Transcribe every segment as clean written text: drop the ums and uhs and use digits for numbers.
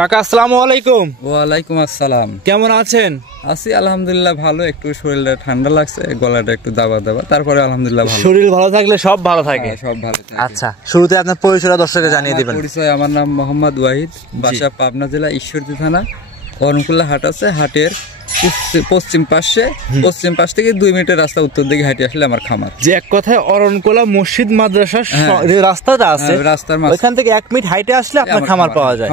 কাকা আসসালামু আলাইকুম। ওয়ালাইকুম আসসালাম। কেমন আছেন? আছি আলহামদুলিল্লাহ ভালো, একটু শরীরটা ঠান্ডা লাগছে, গলাটা একটু দাবা তারপরে আলহামদুলিল্লাহ ভালো। শরীর ভালো থাকলে সব ভালো থাকে। সব ভালো থাকে। আচ্ছা, শুরুতে আপনার পরিচয়টা দর্শককে জানিয়ে দিবেন। পরিচয়, আমার নাম মোহাম্মদ ওয়াহিদ, বাসা পাবনা জেলা ঈশ্বরদী থানা, অনুকূল্লা হাট আছে, হাটের পশ্চিম পাশ থেকে 2 মিনিটের রাস্তা উত্তর দিকে হাঁটে আসলে আমার খামার। যে এক কথায় অরণকোলা মসজিদ মাদ্রাসার রাস্তাটা আছে, রাস্তার ওইখান থেকে 1 মিনিট হাইটে আসলে আপনার খামার পাওয়া যায়।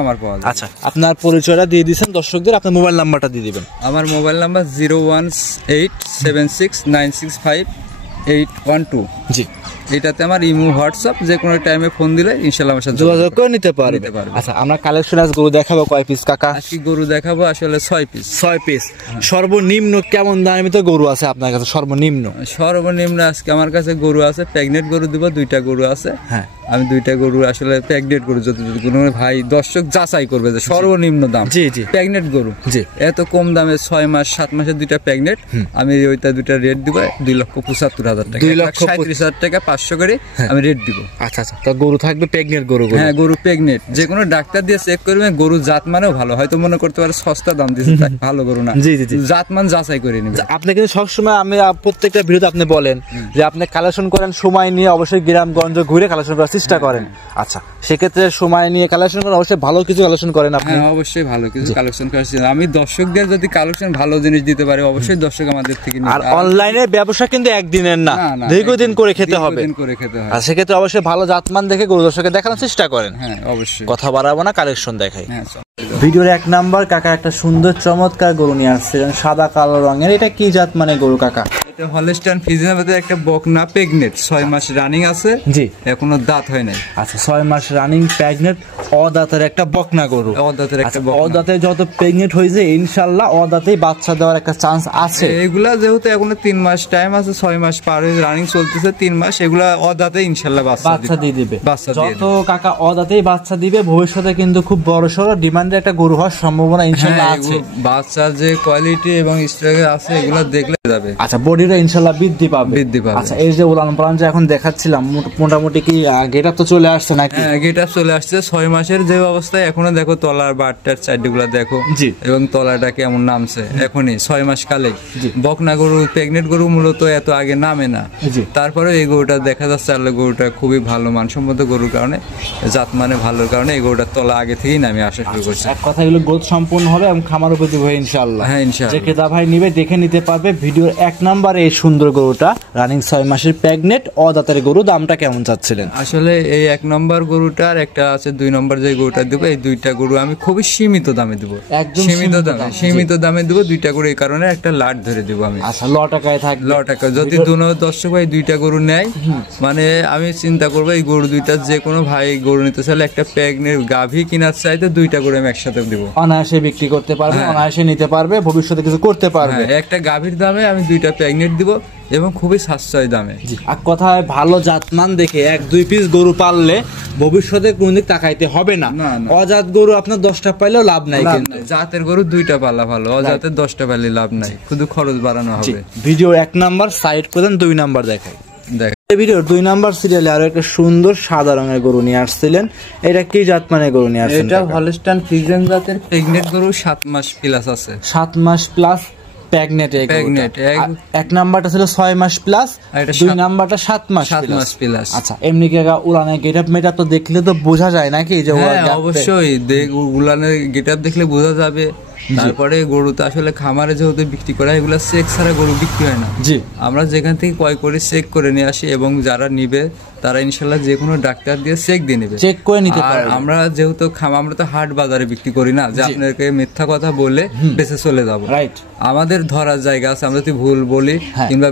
আচ্ছা, আপনার পরিচয়টা দিয়ে দিয়েছেন দর্শকদের, আপনার মোবাইল নাম্বারটা দিয়ে দিবেন। আমার মোবাইল নাম্বার 01876965812। জি, এটাতে আমার ইমো হোয়াটসঅ্যাপ, যে কোনো টাইমে ফোন দিলে ইনশাআল্লাহ আমার সাথে যোগাযোগ করে নিতে পারবে। আচ্ছা, আমরা কালেকশন আজ গরু দেখাবো কয় পিস কাকা? আজকে গরু দেখাবো আসলে 6 পিস। 6 পিস। সর্বনিম্ন কেমন দামে তো গরু আছে আপনার কাছে? সর্বনিম্ন আজকে আমার কাছে গরু আছে, প্রেগনেন্ট গরু দিব, 2টা গরু আছে। হ্যাঁ, আমি 2টা গরু আসলে প্রেগনেন্ট গরু, যদি কোনো ভাই দর্শক যাচাই করবে যে সর্বনিম্ন দাম। জি জি, প্রেগনেন্ট গরু। জি, এত কম দামে 6 মাস 7 মাসের 2টা প্রেগনেন্ট, আমি ওইটা 2টা রেট দিব 2,75,000 টাকা। 2,37,000 টাকা 500 করে আমি রেট দিব। আচ্ছা আচ্ছা, তো গরু থাকবে প্রেগনেন্ট গরু? হ্যাঁ, গরু প্রেগনেন্ট। যে কোনো ডাক্তার দিয়ে চেক করবে, গরু জাত মানেও ভালো, হয়তো মনে করতে পারে সস্তা দাম দিয়েছে, ভালো গরু না। জি জি জি, জাত মান যাচাই করে নেবে। আপনি কিন্তু সবসময়, আমি প্রত্যেকটা ভিডিওতে আপনি বলেন যে আপনি কালেকশন করেন, সময় নিয়ে অবশ্যই গ্রামগঞ্জ ঘুরে কালেকশন করার চেষ্টা করেন। আচ্ছা, সেক্ষেত্রে সময় নিয়ে কালেকশন করেন, অবশ্যই ভালো কিছু কালেকশন করেন আপনি। হ্যাঁ, অবশ্যই ভালো কিছু কালেকশন করেছি। আমি দর্শকদের যদি কালেকশন ভালো জিনিস দিতে পারি, অবশ্যই দর্শক আমাদের থেকে নিবে। আর অনলাইনে ব্যবসা কিন্তু একদিনের না, দীর্ঘদিন করে খেতে হবে। আর সেক্ষেত্রে অবশ্যই ভালো জাতমান দেখে গরু দর্শককে দেখানোর চেষ্টা করেন। হ্যাঁ, অবশ্যই। কথা বাড়াবো না, কালেকশন দেখাই। ভিডিওর 1 নাম্বার কাকা একটা সুন্দর চমৎকার গরু নিয়ে আসছিলেন, সাদা কালো রঙের। এটা কি জাত মানে গরু কাকা? এটা হলস্টাইন ফ্রিজিয়ান, একটা বকনা প্রেগনেন্ট, 6 মাস রানিং আছে। জি, এখনো দাঁত হয় নাই। আচ্ছা, 6 মাস রানিং প্রেগনেন্ট, অদাঁতের একটা বকনা গরু। অদাঁতে যত প্রেগনেন্ট হয়েছে ইনশাআল্লাহ অদাঁতেই বাচ্চা দেওয়ার একটা চান্স আছে। এগুলা যেহেতু এখনো 3 মাস টাইম আছে, 6 মাস পার হয়ে রানিং চলতেছে, 3 মাস, এগুলা অদাঁতে ইনশাআল্লাহ বাচ্চা দিয়ে দিবে। যত কাকা অদাঁতেই বাচ্চা দিবে, ভবিষ্যতে কিন্তু খুব বড়সড় ডিমান্ডে একটা গরু হওয়ার সম্ভাবনা ইনশাআল্লাহ আছে। বাচ্চার যে কোয়ালিটি এবং স্ট্রাকচার আছে, এগুলা দেখলে যাবে। আচ্ছা, বডিটা ইনশাআল্লাহ বৃদ্ধি পাবে। আচ্ছা, এই যে উলান পালান যে এখন দেখাচ্ছিলাম, মোটামুটি কি গেটআপ তো চলে আসছে নাকি? হ্যাঁ, গেটআপ চলে আসছে। 6 মাসের যে অবস্থায় এখনো দেখো, তলার বাটটার সাইডগুলো দেখো। জি, এবং তলাটা কেমন নামছে এখনই 6 মাস কালে। বকনা গরু, প্রেগনেন্ট গরু মূলত এত আগে নামে না। তারপরে এই গরুটা দেখা যাচ্ছে, আল্লাহ গরুটা খুবই ভালো মানসম্মত গরুর কারণে, জাত মানে ভালোর কারণে এই গরুটার তলা আগে থেকেই নামে আসা শুরু করছে। এক কথা, এগুলো গ্রোথ সম্পূর্ণ হবে এবং খামার উপযোগী হবে ইনশাআল্লাহ। হ্যাঁ, ইনশাআল্লাহ। যে ক্রেতা ভাই নিবে দেখে নিতে পারবে। ভিডিওর 1 নাম্বার এই সুন্দর গরুটা রানিং 6 মাসের প্রেগনেন্ট অদাঁতের গরু, দামটা কেমন চাচ্ছিলেন? আসলে এই 1 নম্বর গরুটার একটা আছে, 2 নম্বর যে গরুটা দেবো, এই 2টা গরু আমি খুবই সীমিত দামে দেবো, একদম সীমিত দামে দেবো। 2টা গরু এই কারণে একটা লাট ধরে দেবো আমি। আচ্ছা, ল টাকায় থাকবে। ল টাকা যদি দর্শক ভাই 2টা গরু নেয়, মানে আমি চিন্তা করবো এই গরু 2টা, যে কোনো ভাই গরু নিতে চাইলে, একটা প্রেগনেন্ট গাভী কেনার চাইতে 2টা গরু আমি একসাথে দেবো, অনায়াসে বিক্রি করতে পারবে, অনায়াসে নিতে পারবে, ভবিষ্যতে কিছু করতে পারবে। একটা গাভীর দামে আমি 2টা প্রেগনেন্ট দিব, এবং খুবই সাশ্রয় দামে। আর কথায় ভালো জাতমান দেখে 1-2 পিস গরু পাললে ভবিষ্যতে কোনদিক তাকাইতে হবে না। অজাত গরু আপনার 10টা পাইলেও লাভ নাই, কিন্তু জাতের গরু 2টা পালা ভালো, অজাতের 10টা পাইলে লাভ নাই, শুধু খরচ বাড়ানো হবে। ভিডিও 1 নাম্বার সাইড করেন, 2 নাম্বার দেখাই। ভিডিওর 2 নাম্বার সিরিয়ালে আরো একটা সুন্দর সাদা রঙের গরু নিয়ে আসছিলেন। এটা কি জাত মানে গরু নিয়ে আসছেন? এটা হলস্টাইন ফ্রিজিয়ান জাতের প্রেগনেন্ট গরু, 7 মাস প্লাস আছে। 7 মাস প্লাস প্রেগনেন্ট। 1 নাম্বারটা ছিল 6 মাস প্লাস, 2 নাম্বারটা 7 মাস প্লাস। আচ্ছা, এমনি কি উলানে গেটআপ মেটআপ তো দেখলে তো বোঝা যায় নাকি যে? অবশ্যই, উলানের গেটআপ দেখলে বোঝা যাবে। তারপরে গরু তো আসলে খামারে যেহেতু বিক্রি করা, এগুলো চেক ছাড়া গরু বিক্রি হয় না। জি, আমরা যেখান থেকে ক্রয় করে চেক করে নিয়ে আসি, এবং যারা নিবে তারা ইনশাল্লাহ যে কোনো ডাক্তার দিয়ে চেক দিয়ে নেবে, চেক করে নিতে পারে। আমরা যেহেতু আমরা তো হাট বাজারে বিক্রি করি না, যে আপনাকে মিথ্যা কথা বলে বেঁচে চলে যাবো। রাইট, আমাদের ধরার জায়গা আছে। আমরা যদি ভুল বলি কিংবা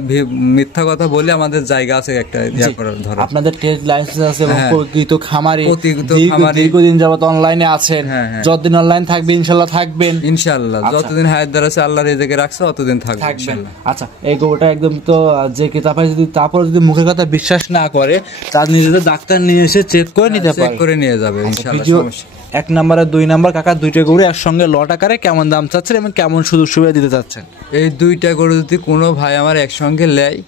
মিথ্যা কথা বলি, আমাদের জায়গা আছে একটা ধরা। আপনাদের ট্রেড লাইসেন্স আছে এবং প্রকৃত খামারি, দীর্ঘদিন যাবত অনলাইনে আছেন। যতদিন অনলাইন থাকবে ইনশাল্লাহ থাকবেন, ইনশাআল্লাহ। যতদিন হায়াত দ্বারা আছে আল্লাহর রেজেকে রাখছে, ততদিন থাকবেন। আচ্ছা, এই গরুটা একদম তো যে ক্রেতা যদি তারপর যদি মুখের কথা বিশ্বাস না করে, তার নিজেদের ডাক্তার নিয়ে এসে চেক করে নিতে পারে, চেক করে নিয়ে যাবে ইনশাআল্লাহ। 1 নাম্বার আর 2 নাম্বার কাকা 2টা গরু একসঙ্গে লট আকারে কেমন দাম চাচ্ছেন এবং কেমন সুযোগ সুবিধা দিতে চাচ্ছেন? এই 2টা গরু যদি কোনো ভাই আমার একসঙ্গে নেয়,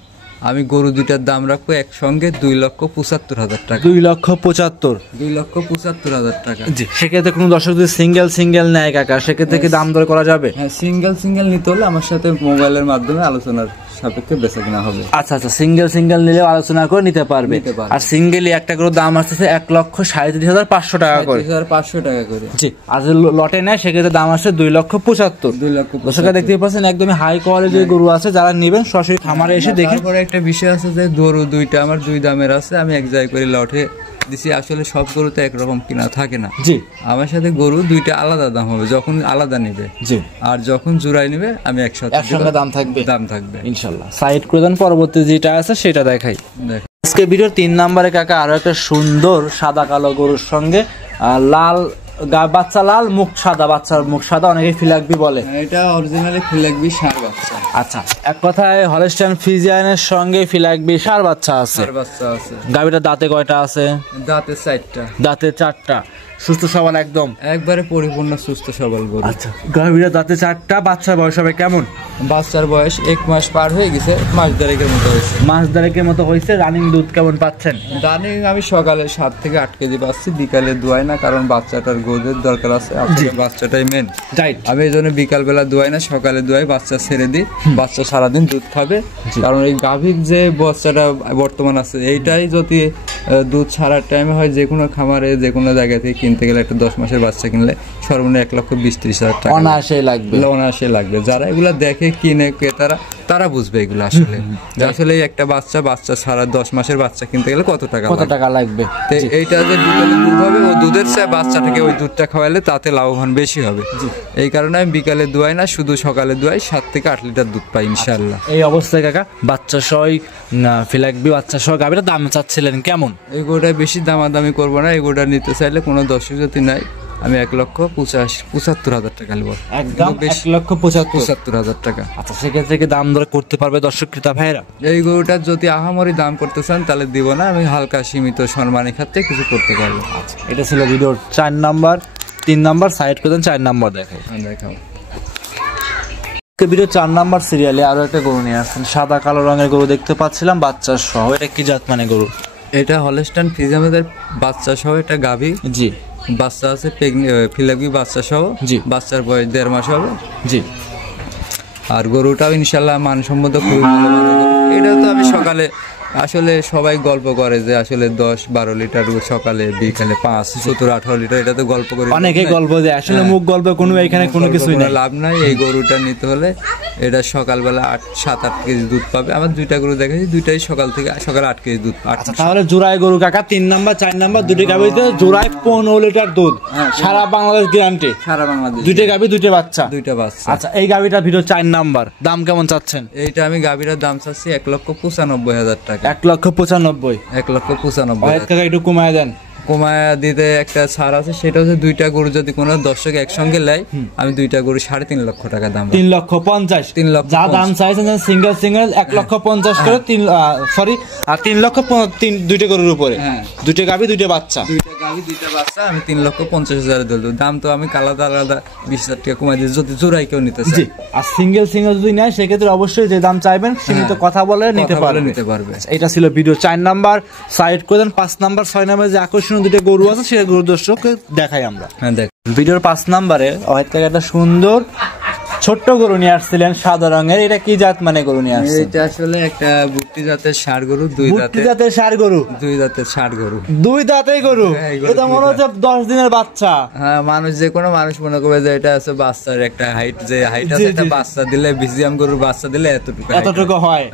আমি গরু দুইটার দাম রাখবো একসঙ্গে 2,75,000 টাকা। 2,75,000 টাকা। জি, সেক্ষেত্রে কোনো দর্শক যদি সিঙ্গেল নেয় কাকা, সেক্ষেত্রে কি দাম দর করা যাবে? হ্যাঁ, সিঙ্গেল নিতে হলে আমার সাথে মোবাইলের মাধ্যমে আলোচনার সাপেক্ষে বেচা কিনা হবে। আচ্ছা, সিঙ্গেল নিলেও আলোচনা করে নিতে পারবে। আর সিঙ্গেলি একটা করে দাম আসছে 1,37,500 টাকা করে। 3,500 টাকা করে। জি, আর লটে নেয় সেক্ষেত্রে দাম আসছে 2,75,000। দর্শকরা দেখতে পাচ্ছেন একদমই হাই কোয়ালিটির গরু আছে, যারা নেবেন সরাসরি খামারে এসে দেখে। তারপরে একটা বিষয় আছে যে গরু দুইটা আমার দুই দামের আছে, আমি এক জায়গায় করে লটে দিছি। আসলে সব গরু তো একরকম কিনা থাকে না। জি, আমার সাথে গরু দুইটা আলাদা দাম হবে যখন আলাদা নিবে। জি, আর যখন জোড়াই নিবে আমি একসঙ্গে দাম থাকবে ইনশাল্লাহ। সাইড করে দেন, পরবর্তী যেটা আছে সেটা দেখাই। আজকে ভিডিওর 3 নম্বরে কাকা আরো একটা সুন্দর সাদা কালো গরুর সঙ্গে লাল বাচ্চা, লাল মুখ সাদা, বাচ্চার মুখ সাদা, অনেকে ফিলাকবি বলে। এটা অরিজিনালি ফিলাকবি ষাঁড় বাচ্চা। আচ্ছা, এক কথায় হলস্টাইন ফ্রিজিয়ানের সঙ্গে ফিলাকবি ষাঁড় বাচ্চা আছে। গাভীটার দাঁতে কয়টা আছে? দাঁতে 4টা। দাঁতে 4টা। সুস্থ সবল, একবারে পরিপূর্ণ সুস্থ সবল গরু। আচ্ছা, গাভীটার দাঁতে 4টা। বাচ্চার বয়স হবে কেমন? বাচ্চার বয়স 1 মাস পার হয়ে গেছে, মাস দেড়েকের মতো হয়েছে। মাস দেড়েকের মতো হয়েছে। রানিং দুধ কেমন পাচ্ছেন? রানিং আমি সকালে 7 থেকে 8 কেজি পাচ্ছি, বিকালে দুয়াই না, কারণ বাচ্চাটার গোদের দরকার আছে। বাচ্চাটাই মেন। আমি এই জন্য বিকাল বেলা দুয়াই না, সকালে দুয়াই, বাচ্চা ছেড়ে দিই। বাচ্চা সারাদিন দুধ খাবে, কারণ এই গাভীর যে বাচ্চাটা বর্তমান আছে এইটাই যদি দুধ ছাড়ার টাইমে হয়, যে কোনো খামারে যে কোনো জায়গা থেকে কিনতে গেলে একটা 10 মাসের বাচ্চা কিনলে সর্বনিম্ন 1,20,30,000 টাকা অনায়াসে লাগবে। যারা এগুলা দেখে কিনে ক্রেতারা, তারা বুঝবে এগুলো আসলে একটা বাচ্চা ছাড়া 10 মাসের বাচ্চা কিনতে গেলে কত টাকা লাগবে। এইটা যে বিকালে দুধ হবে, ও দুধের চেয়ে বাচ্চাটাকে ওই দুধটা খাওয়ালে তাতে লাভবান বেশি হবে। এই কারণে আমি বিকালে দুয়াই না, শুধু সকালে দুয়াই। 7 থেকে 8 লিটার দুধ পাই ইনশাআল্লাহ। এই অবস্থায় কাকা বাচ্চা সহ ফিলাকবি বাচ্চা সহ গাভীর দাম চাচ্ছিলেন কেমন? এই গরুটা বেশি দামাদামি করবো না। এই গরুটা নিতে চাইলে কোনো দর্শক যদি নাই, আমি 1,75,000 টাকা নেব। একদম 1,75,000 টাকা। আচ্ছা, সেক্ষেত্রে কি দাম দর করতে পারবে দর্শক ক্রেতা ভাইরা? এই গরুটার যদি আহামরি দাম করতে চান তাহলে দিব না, আমি হালকা সীমিত সম্মানের ক্ষেত্রে কিছু করতে পারবো। আচ্ছা, এটা ছিল ভিডিওর 4 নাম্বার। 3 নাম্বার সাইড করে দেন, 4 নাম্বার দেখাও। ভিডিও 4 নাম্বার সিরিয়ালে আরো একটা গরু নিয়ে আসছেন, সাদা কালো রঙের গরু দেখতে পাচ্ছিলাম বাচ্চা সহ। এটা কি জাত মানে গরু? এটা হলস্টাইন ফ্রিজিয়ানের বাচ্চা সহ, এটা গাভী। জি, বাচ্চা আছে ফিলাকবি বাচ্চা সহ। জি, বাচ্চার বয়স 1.5 মাস হবে। জি, আর গরুটাও ইনশাল্লাহ মানসম্মত খুবই ভালো। এটা তো আমি সকালে, আসলে সবাই গল্প করে যে আসলে 10-12 লিটার সকালে, বিকালে 5-17-18 লিটার, এটা তো গল্প করে অনেকে গল্প দেয়, আসলে মুখ গল্প কোনো এখানে কোনো কিছুই না, লাভ নাই। এই গরুটা নিতে হলে এটা সকালবেলা 7-8 কেজি দুধ পাবে। আমার 2টা গরু দেখেছি, দুইটাই সকালে 8 কেজি দুধ। আচ্ছা, তাহলে জোড়ায় গরু কাকা 3 নাম্বার 4 নাম্বার দুটি গাভীতে জোড়ায় 15 লিটার দুধ, সারা বাংলাদেশ গ্যারান্টি। সারা বাংলাদেশ, 2টা গাভী 2টা বাচ্চা। আচ্ছা, এই গাভীটা ভিডিও 4 নাম্বার, দাম কেমন চাচ্ছেন? এইটা আমি গাভীটার দাম চাচ্ছি 1,95,000 টাকা। 1,95,000। 1,95,000 টাকা একটু কমায় দেন। কমায়া দিতে একটা ছাড় আছে, সেটা হচ্ছে 2টা গরু যদি কোনো দর্শক একসঙ্গে নেয়, আমি 2টা গরু 3.5 লক্ষ টাকা দাম। 3,50,000 যা দাম চাইছেন, সিঙ্গেল 1,50,000 করে। 3,50,000 2টা গরুর উপরে। 2টা গাভী 2টা বাচ্চা। 2টা গাভী 2টা বাচ্চা আমি 3,50,000 দিলাম। দাম তো আমি আলাদা 20,000 টাকা কমাই দিই যদি জোড়াই কেউ নিতে চায়। আর সিঙ্গেল যদি নেয় সেক্ষেত্রে অবশ্যই যে দাম চাইবেন সীমিত কথা বলে নিতে পারবে। এটা ছিল ভিডিও 4 নাম্বার, সাইড করে দেন। 5 নাম্বার 6 নাম্বার যে আকর্ষণীয় 2টা গরু আছে, সেটা গরু দর্শককে দেখাই আমরা। ভিডিওর 5 নাম্বারে একটা সুন্দর ছোট্ট গরু নিয়ে আসছিলেন সাদা রঙের, এটা কি জাত মানে গরু নিয়ে আসছেন? এটা আসলে একটা বুট্টি জাতের ষাঁড় গরু। 2 দাঁতের ষাঁড় গরু। 2 দাঁতের ষাঁড় গরু। 2 দাঁতের গরু। এটা মনে হচ্ছে 10 দিনের বাচ্চা। হ্যাঁ, যে কোনো মানুষ মনে করবে যে এটা আছে বাচ্চার একটা হাইট, যে হাইট আছে, এটা বাচ্চা দিলে, বিজিএম গরুর বাচ্চা দিলে এতটুকু হয়।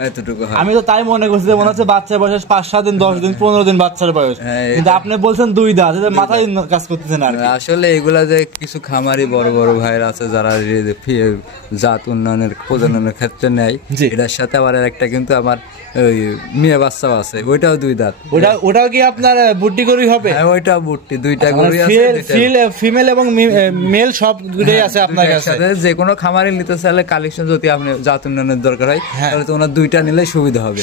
আমি তো তাই মনে করছি যে মনে হচ্ছে বাচ্চার বয়স 5-7 দিন, 10 দিন, 15 দিন বাচ্চার বয়স, কিন্তু আপনি বলছেন 2 দাঁত, এটা মাথায় কাজ করতেছেন। আর আসলে এগুলা যে কিছু খামারি বড় বড় ভাইরা আছে যারা জাত উন্নয়নের প্রজননের ক্ষেত্রে নেয়, এটার সাথে আবার একটা কিন্তু আমার ওই মেয়ে বাচ্চাও আছে, ওইটাও 2 দাঁত। ওটাও কি আপনার বুট্টি গরুই হবে? হ্যাঁ, ওইটাও বুট্টি। 2টা গরুই আছে, ফিমেল এবং মেল সব দুটোই আছে আপনার কাছে। যে কোনো খামারে নিতে চাইলে কালেকশন যদি আপনি জাত উন্নয়নের দরকার হয়, তাহলে তো ওনার 2টা নিলে সুবিধা হবে।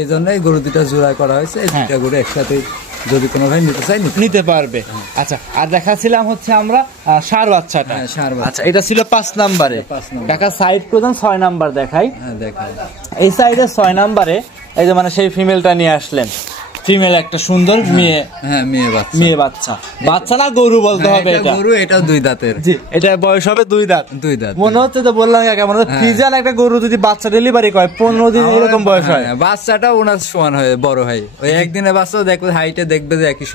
এই জন্যই গরু 2টা জোড়া করা হয়েছে। এই 2টা গরু একসাথে যদি কোনো ভাই নিতে চাই নিতে পারবে। আচ্ছা, আর দেখাচ্ছিলাম হচ্ছে আমরা ষাঁড় বাচ্চাটা। আচ্ছা, এটা ছিল 5 নাম্বারে। কাকা সাইড প্রধান 6 নাম্বার দেখাই। এই সাইডে 6 নাম্বারে এই যে মানে সেই ফিমেলটা নিয়ে আসলেন, ফিমেল একটা সুন্দর মেয়ে, হ্যাঁ মেয়ে বাচ্চা, বাচ্চা না গরু বলতে হবে, এটা গরু, এটা 2 দাঁতের। জি, এটা বয়স হবে 2 দাঁত। মনে হচ্ছে তো বললাম কেমন ফ্রিজিয়ান একটা গরু যদি বাচ্চা ডেলিভারি করে 15 দিন এরকম বয়স হয়, বাচ্চাটা ওনার সমান হয়, বড় হয় ওই একদিনে বাচ্চা দেখবে, হাইটে দেখবে যে একই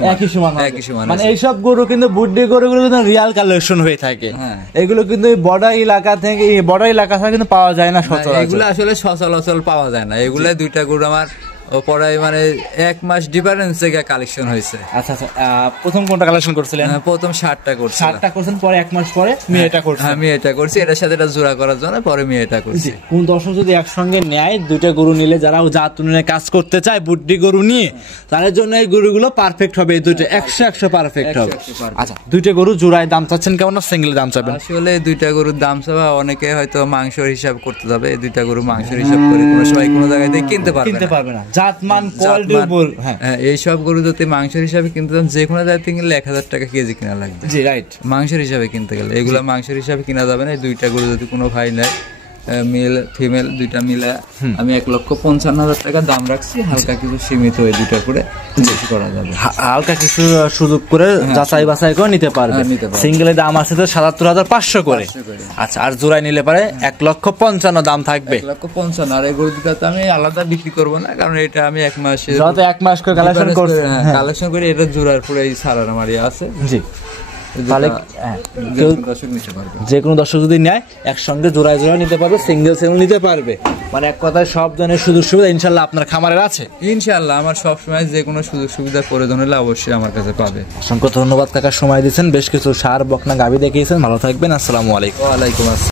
সমান। মানে এইসব গরু কিন্তু বুড্ডি গরুগুলো কিন্তু রিয়াল কালেকশন হয়ে থাকে, এগুলো কিন্তু বর্ডার এলাকা থেকে কিন্তু পাওয়া যায় না সচরাচর, এগুলো আসলে সচরাচর পাওয়া যায় না। এগুলো 2টা গরু আমার পরে মানে 1 মাস ডিফারেন্স থেকে কালেকশন হয়েছে। আচ্ছা আচ্ছা, প্রথম কোনটা কালেকশন করছিলেন? প্রথম 60টা করছি, 60টা করছেন, পরে 1 মাস পরে মেয়েটা করছেন? আমি এটা করছি, এটার সাথে এটা জোড়া করার জন্য পরে মেয়েটা করছি। কোন দর্শক যদি একসঙ্গে নেয় 2টা গরু নিলে, যারা জাত উন্নয়নে কাজ করতে চায় বুড্ডি গরু নিয়ে, তাদের জন্য এই গরুগুলো পারফেক্ট হবে, এই দুটো 100 পারফেক্ট হবে। আচ্ছা, 2টা গরু জোড়ায় দাম চাচ্ছেন কেমন, না সিঙ্গেল দাম চাবেন? আসলে 2টা গরুর দাম চাওয়া, অনেকে হয়তো মাংসের হিসাব করতে যাবে, এই 2টা গরু মাংসের হিসাব করে কোনো সময় কোনো জায়গায় থেকে কিনতে পারবে না। জাতমান এইসব গরু যদি মাংসের হিসাবে কিনতে চান, যে কোনো জায়গা থেকে কিনলে 1000 টাকা কেজি কিনা লাগবে। জি রাইট, মাংসের হিসাবে কিনতে গেলে এগুলা মাংসের হিসাবে কিনা যাবে না। এই 2টা গরু যদি কোনো ভাই নেয়, মেল ফিমেল 2টা মিলে আমি 1,55,000 টাকা দাম রাখছি। হালকা কিছু সীমিত হয়ে 2টা করে বেশি করা যাবে, হালকা কিছু সুযোগ করে যাচাই বাছাই করে নিতে পারবে। সিঙ্গেলের দাম আছে তো 77,500 করে। আচ্ছা, আর জোড়ায় নিলে পারে 1,55,000 দাম থাকবে। 1,55,000। আর এই গরু দুটো তো আমি আলাদা বিক্রি করবো না, কারণ এটা আমি 1 মাসে যত 1 মাস করে কালেকশন করে এটা জোড়ার পুরো এই সারার মারি আছে। জি, তাহলে যে কোনো দর্শক যদি নেয় একসঙ্গে জোড়ায় নিতে পারবে, সিঙ্গেল নিতে পারবে। মানে এক কথায় সব ধরনের সুযোগ সুবিধা ইনশাল্লাহ আপনার খামারের আছে। ইনশাল্লাহ আমার সবসময় যে কোনো সুযোগ সুবিধা প্রয়োজন হলে অবশ্যই আমার কাছে পাবে। অসংখ্য ধন্যবাদ কাকা, সময় দিয়েছেন, বেশ কিছু সার বকনা গাভী দেখিয়েছেন। ভালো থাকবেন, আসসালামু আলাইকুম। ওয়ালাইকুম আসসালাম।